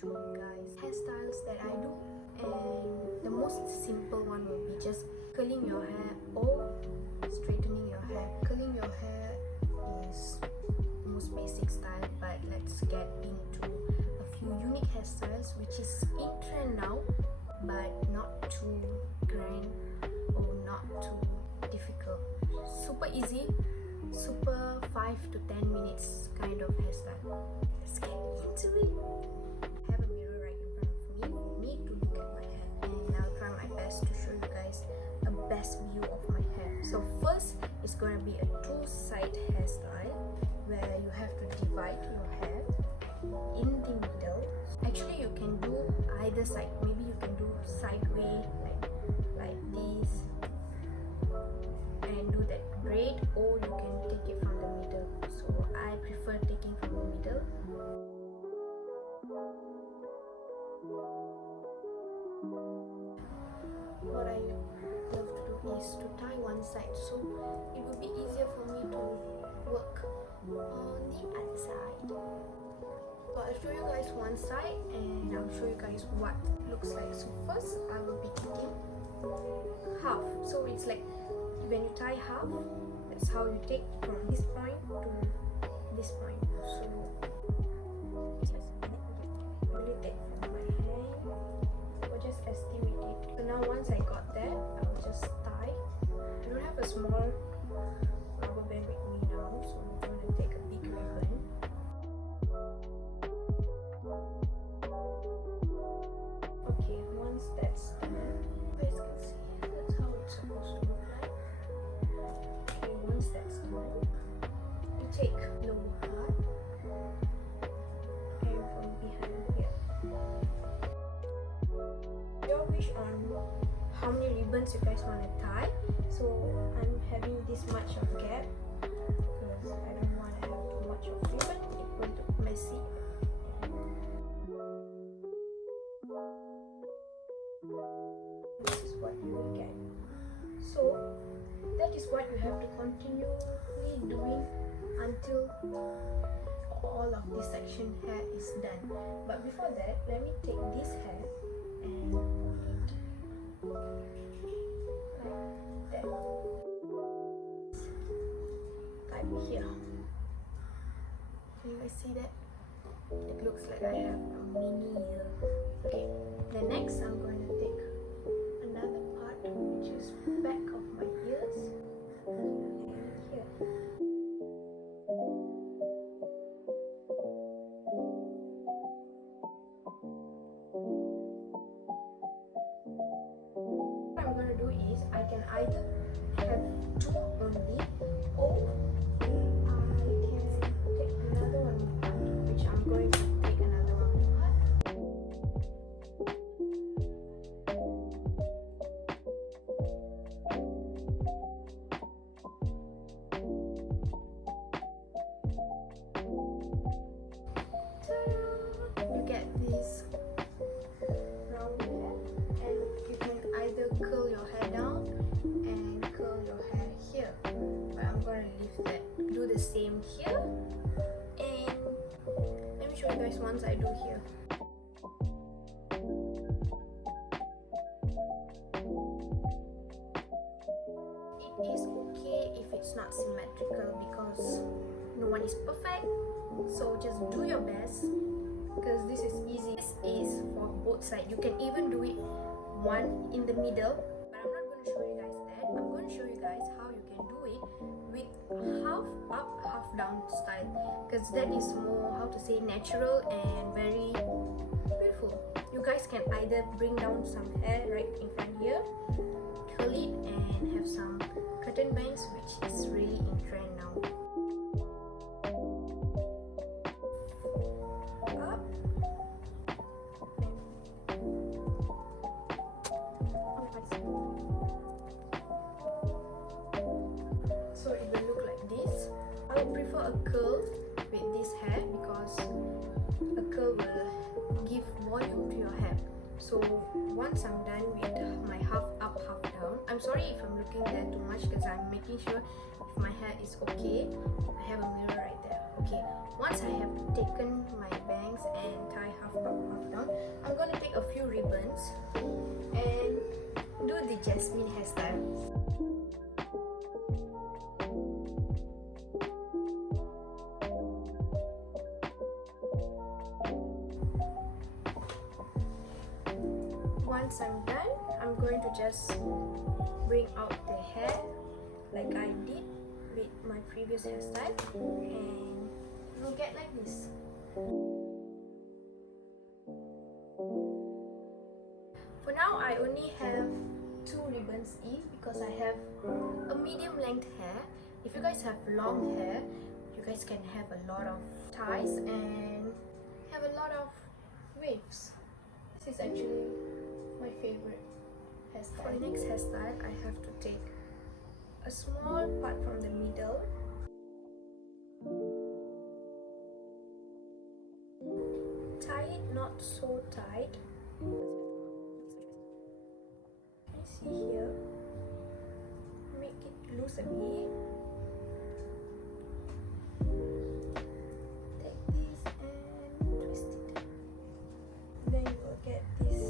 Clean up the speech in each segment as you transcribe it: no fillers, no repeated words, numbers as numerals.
show you guys hairstyles that I do, and the most simple one will be just curling your hair or straightening your hair. Curling your hair is the most basic style, but let's get into a few unique hairstyles which is in trend now, but not too grand or not too difficult. Super easy, super 5 to 10 minutes kind of hairstyle. Let's get into it. I have a mirror right in front of me for me to look at my hair, and I'll try my best to show you guys a best view of my hair. So first, it's gonna be a two-side hairstyle where you have to divide your hair in the middle. Actually, you can do either side. Maybe you can do sideways like this and do that braid, or you can take it from the middle. So I prefer taking from the middle. What I love to do is to tie one side, so it will be easier for me to work on the other side. So I'll show you guys one side and I'll show you guys what it looks like. So first I will be taking half. So it's like when you tie half, that's how you take from this point to this point. So just really take from my hand or just estimate it. So now once I got that, I'll just tie. I don't have a small rubber band with me now, so I'm going to take a big ribbon. Okay, once that's done, you guys can see that's how it's supposed to look like. Okay, once that's done, you take lower part and from behind here. Your wish on how many ribbons you guys want to tie. So I'm having this much of gap because I don't want to have too much of ribbon. It will look messy. This is what you will get. So that is what you have to continually doing until all of this section hair is done. But before that, let me take this hair and put it like that. Type here. Can you guys see that? It looks like I have a mini ear. Okay, then next I'm going to take another part which is back of my ears and here. What I'm going to do is I can either have two only, or I can take another one part, which I'm going to take another one part. You get this round hair, and you can either curl your hair down and curl your hair here, but I'm going to leave that. Do the same here, and let me show you guys once I do here. It is okay if it's not symmetrical because no one is perfect, so just do your best because this is easy. This is for both sides. You can even do it one in the middle, but I'm not going to show you guys that. I'm going to show you guys how you can do it with half up, half down style, because that is more, how to say, natural and very beautiful. You guys can either bring down some hair right in front here, curl it, and have some curtain bangs, which is really in trend now. Up. So it will look like this. I would prefer a curl with this hair because a curl will give volume to your hair. So once I'm done with my half up, half down, I'm sorry if I'm looking there too much because I'm making sure if my hair is okay. I have a mirror right there. Okay, once I have taken my bangs and tie half up, half down, I'm gonna take a few ribbons and do the Jasmine hairstyle. Once I'm done, I'm going to just bring out the hair like I did with my previous hairstyle, and it will get like this. For now, I only have 2 ribbons each because I have a medium length hair. If you guys have long hair, you guys can have a lot of ties and have a lot of waves. This is actually my favorite hairstyle. For the next hairstyle, I have to take a small part from the middle, tie it not so tight. Can you see here? Make it loose a bit. Take this and twist it. Then you will get this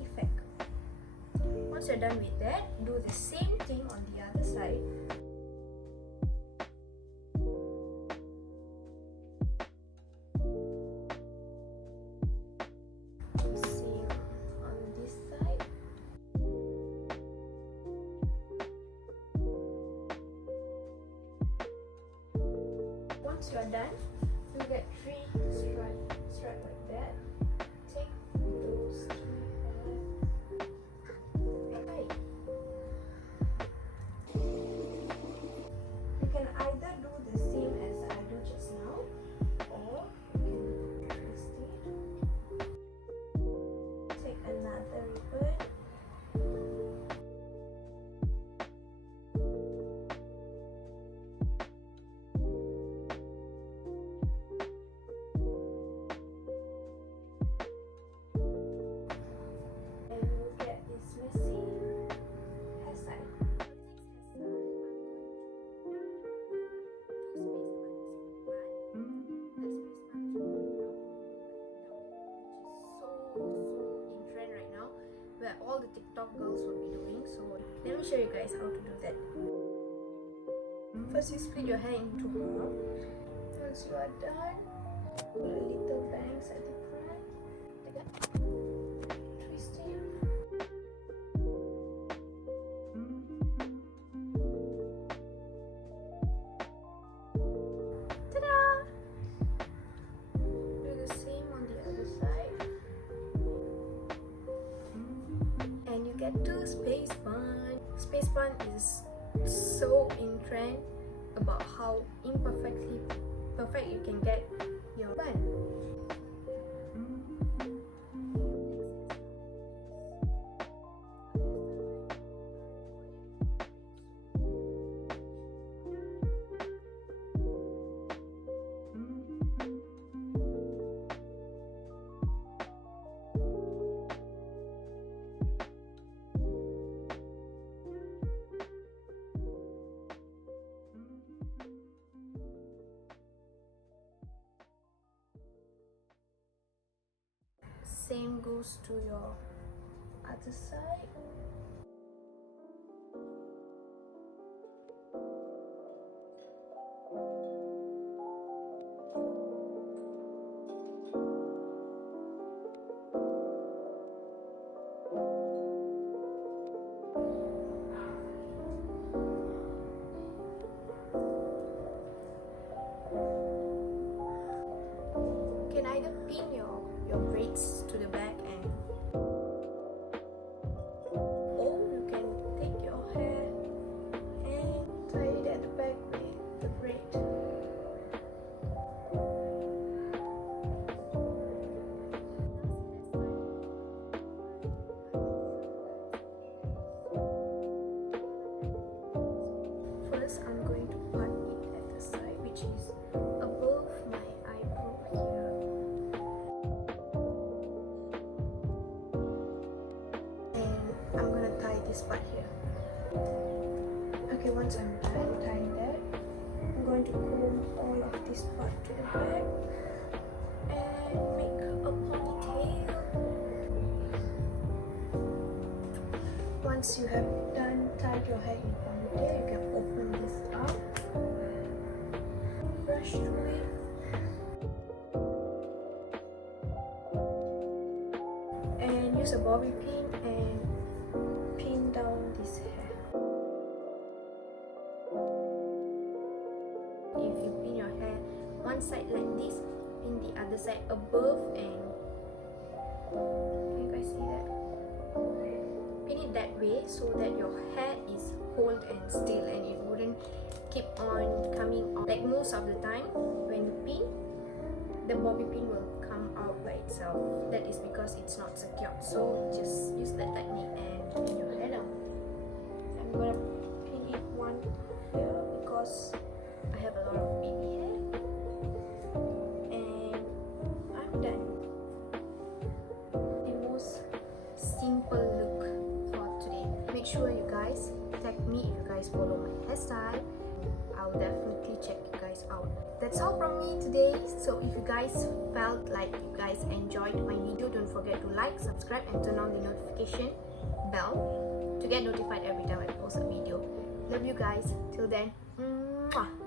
effect. Once you're done with that, do the same thing on the other side. Same on this side. Once you are done, you get 3 stripes like that. Take those 3 You can either do the same as I do just now, or you can twist it. Take another ribbon. And you get this messy hairstyle. Where all the TikTok girls will be doing. So let me show you guys how to do that. First, you split your hair into half. Once you are done, put a little bangs at the front. Like that. Twist it. Ta-da! Do the same on the other side. And you get to space bun. Space bun is so in trend about how imperfectly perfect you can get your bun. Same goes to your other side. You can either pin your braids to the back, and or you can take your hair and tie it at the back with the braid. First, I'm going to part it at the side, which is above my eyebrow here. And I'm gonna tie this part here. Okay, once I'm done tying that, I'm going to comb all of this part to the back and make a ponytail. Once you have done tied your hair in ponytail, you can open this up, brush through it, and use a bobby pin and pin down this hair. If you pin your hair one side like this, pin the other side above, and can you guys see that? Pin it that way so that your hair is hold and still and it wouldn't keep on coming out. Like most of the time when you pin, the bobby pin will come out by itself. That is because it's not secured. So just use that technique and pin your hair down. I'm gonna pin it one here because I have a lot of baby hair, and I'm done. The most simple look for today. Make sure you guys tag me if you guys follow my hairstyle. I'll definitely check you guys out. That's all from me today. So if you guys felt like you guys enjoyed my video, don't forget to like, subscribe, and turn on the notification bell to get notified every time I post a video. Love you guys. Till then, mwah.